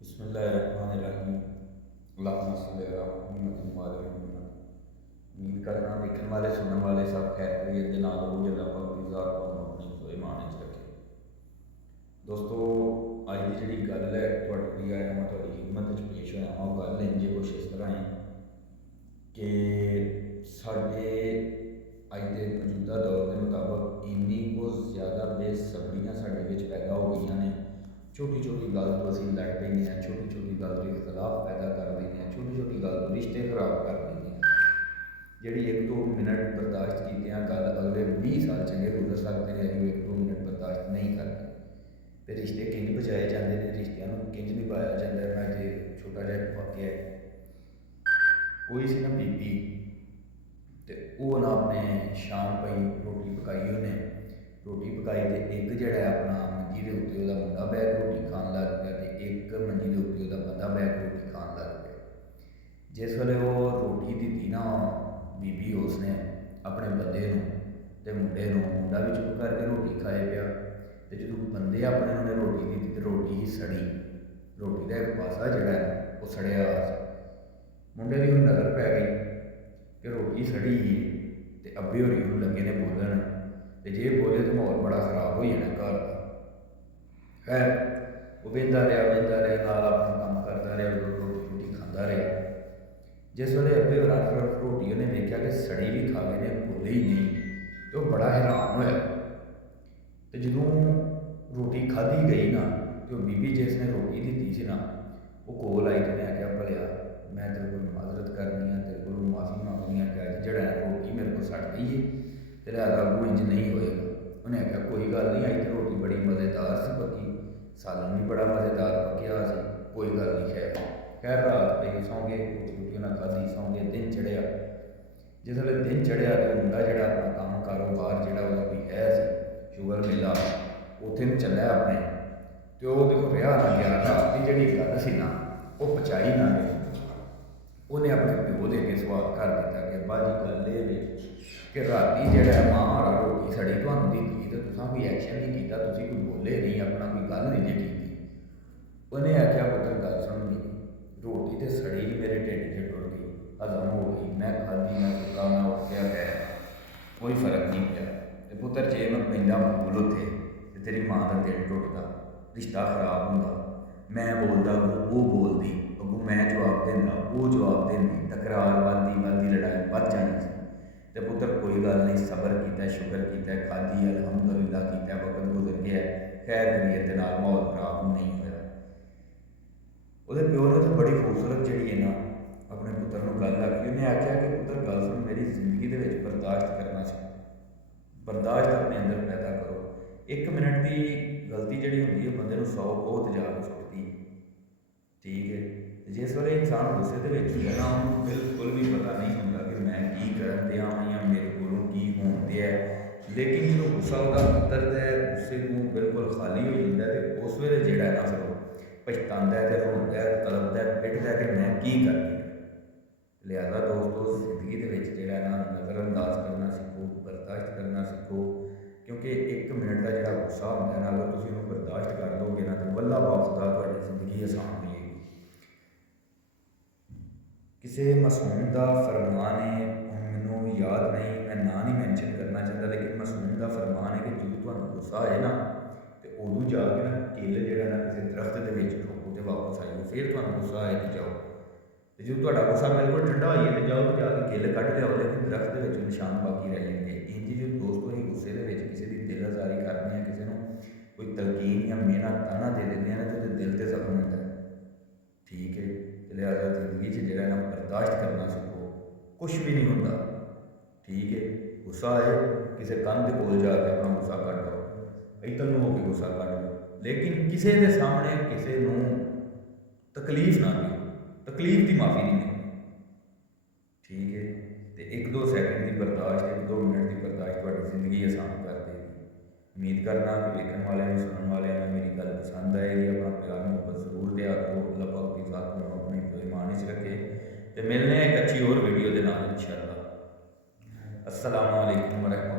बिस्मिल्लाहिर्रहमानिर्रहीम। अल्लाहुम्मा सल्लि अला मुहम्मद व आले मुहम्मद। उम्मीद करना देखने वाले सुनने वाले सब खैर खैरियत दे नाल हो जल्ला पाक दी ज़ात तुहानूं अपने ईमान च रखे। दोस्तों, अज की जिहड़ी गल है तुहाडे लिए आया मैं तुहाडी खिदमत च पेश होया हाँ। गल इंज कुछ इस तरह है कि साडे अज के मौजूदा दौर के मुताबिक इन्नी को ज़्यादा बेसब्रियां साडे विच पैदा हो गई ने। छोटी छोटी गल तो असीं लड़ पैंदे हैं, छोटी छोटी गल तो इख्तलाफ पैदा कर देंगे हैं, छोटी छोटी गल तो रिश्ते खराब कर देंगे हैं। जिहड़ी एक दो मिनट बर्दाश्त कीतियां गल अगले 20 साल चंगे गुजर सकते हैं, असीं एक दो मिनट बर्दाश्त नहीं करते। तो रिश्ते किंज बचाए जाते हैं, रिश्तों को किंज निभाया जाता है। मैं जे छोटा जिहा वाकिया है, कोई सी ना बीबी तो वो ना अपने शाम पई रोटी पकाई, उन्हें रोटी पकाई तो एक जड़ा अपना मंजी के उत्ते वह मुंडा बैग रोटी खान लग गया, तो एक मंजी के उत्ते वह बंदा बैग रोटी खान लग गया। जिस वे वो रोटी दी ना बीबी उसने अपने बंदे तो मुंडे मुंडा भी चुप करके रोटी खाए पिया। तो जो बंदे अपने उन्हें रोटी दी तो रोटी ही सड़ी, रोटी का एक पासा जड़ा वो सड़िया। मुंडे की नज़र पै गई कि रोटी सड़ी ही, तो अब्बे होरी उन्होंने लगे ने बोलन, तो जे बोले तो माहौल बड़ा खराब हो जाना घर का। खैर वो वेंदा रहा नाल अपना काम करता रहा, रोटी रोटी खाता रहा। जिस वे अब्बे होर रोटी उन्हें देखा कि सड़ी भी खा गए ने, बोले ही नहीं, तो बड़ा हैरान होया। तो जो रोटी खाधी गई ना, तो बीबी जिसने रोटी दी सी ना, वो कोल आई तो आख्या भलिया मैं तेरे को माजरत करनी है, तेरे को माफ़ी मंगनी है कि अज जड़ा रोटी मेरे को सड़ गई है, तो लिहाजा अगू इंज नहीं होएगा। उन्हें आख्या कोई गल नहीं, आई तो रोटी बड़ी मज़ेदार सी पकी, सालन भी बड़ा मज़ेदार पकिया सी, कोई गल नहीं। खैर खैर रात पई सौ गए, रोटी उन्हें खाधी सौ गए। दिन चढ़िया, जिस वे दिन चढ़िया तो मुंडा जड़ा अपना काम कारोबार जड़ा कोई है शुगर मिला उत्थे नूं चलिया अपने, तो वो देखो रहा ना गया। रात की जी गल सी ना वो पचाई ना गई। उन्हें अपने प्यो के अगे सवाल कर दिता कि अब्बा जी गल ये कि राती जड़ा माँ और रोटी सड़ी तुहानूं दी तो तुसां कोई एक्शन नहीं किया, तुसीं कोई बोले नहीं, अपना कोई गल नहीं जी की। उन्हें आख्या पुत्र गल सुन मेरी, रोटी तो सड़ी ही मेरे ढिड च टुर गई, हजम हो गई, मैं खाधी, मैं सुता, मैं उठिया है, कोई फर्क नहीं पिया। तो पुत्र जे मैं पैंदा बोल उत्थे तो तेरी माँ का दिल टुटदा, रिश्ता खराब होंदा। मैं बोलता वो बोलती, अगू मैं जवाब देंदा वो जवाब देंदी, तकरार बढ़ती लड़ाई बढ़ जानी सी। तो पुत्र कोई गल नहीं, सबर किया, शुक्र किया, खाधी, अलहमदुलिल्लाह किया, वक्त गुजर गया, खैर खैरियत नाल माहौल खराब नहीं होया। वो प्यो ने तो बड़ी खूबसूरत जी है ना अपने पुत्र को गल आखी। उन्हें आख्या कि पुत्र गल सुन मेरी, जिंदगी के बर्दाश्त करना सीखो, बर्दाश्त अपने अंदर पैदा करो। एक मिनट की गलती जी होंगी है बंदे 100 बहुत जाके सुटती, ठीक है। जिस वे इंसान गुस्से के होंगे ना, उन्होंने बिल्कुल भी पता नहीं होंगे कि मैं की कर दिया या मेरे को की होन दिया। लेकिन जो गुस्सा वह उतरता है, गुस्से को बिल्कुल खाली हो जाता है, तो उस वे जोड़ा ना फिर पछतांदा है, रोंदा है, तड़पदा है, पिटदा कि मैं की कर दिया। लिहाजा दोस्तों जिंदगी के जोड़ा ना नज़रअंदाज करना सीखो, बर्दाश्त करना सीखो, क्योंकि एक मिनट का जोड़ा गुस्सा होंगे ना, अगर तुम उन्होंने बर्दाश्त कर लोगे ना, तो बल्ला बाखुदा तुहाडी जिंदगी आसान हो जाएगी। किसी मासूम का फरमान है, मैनू याद नहीं, मैं ना नहीं मैंशन करना चाहता, लेकिन मासूम का फरमान है कि जो तुहानूं गुस्सा आए ना, तो उदों जाके ना किल जोड़ा ना किसी दरख्त के ठोको तो वापस आइए, फिर तुहानूं गुस्सा आए तो जाओ। तो जो तुहाडा गुस्सा बिल्कुल ठंडा हो जाए तो जाओ जाके किल कट लियाओ, लेकिन दरख्त के निशान बाकी रह जाएंगे। इंज जो दोस्तों ही गुस्से के किसी की दिल आजारी करते हैं, किसी को कोई तलकीन या मेना ताना दे देते हैं ना, तो दिल से जख्म होता है, ठीक है। तो लिहाजा जिंदगी जो ना बर्दाश्त करना सीखो, कुछ भी नहीं होता, ठीक है। गुस्सा आए किसी कंध कोल जाके अपना गुस्सा कट लो, इधर हो के गुस्सा कट लो, लेकिन किसी के सामने किसी को तकलीफ ना दो, तकलीफ की माफ़ी नहीं देनी, ठीक है। तो एक दो सैकेंड की बर्दाश्त, एक दो मिनट की बर्दाश्त थोड़ी जिंदगी आसान कर देगी। उम्मीद करना कि देखने वाले सुनने वाले मेरी गल पसंद आएगी। अपना प्यार मुहब्बत जरूर दिया करो, अल्लाह पाक की ज़ात को अपने ईमान च रखे। तो मिलने एक अच्छी और वीडियो के नाल इंशाअल्लाह। अस्सलाम वालेकुम वरहमतुल्लाह।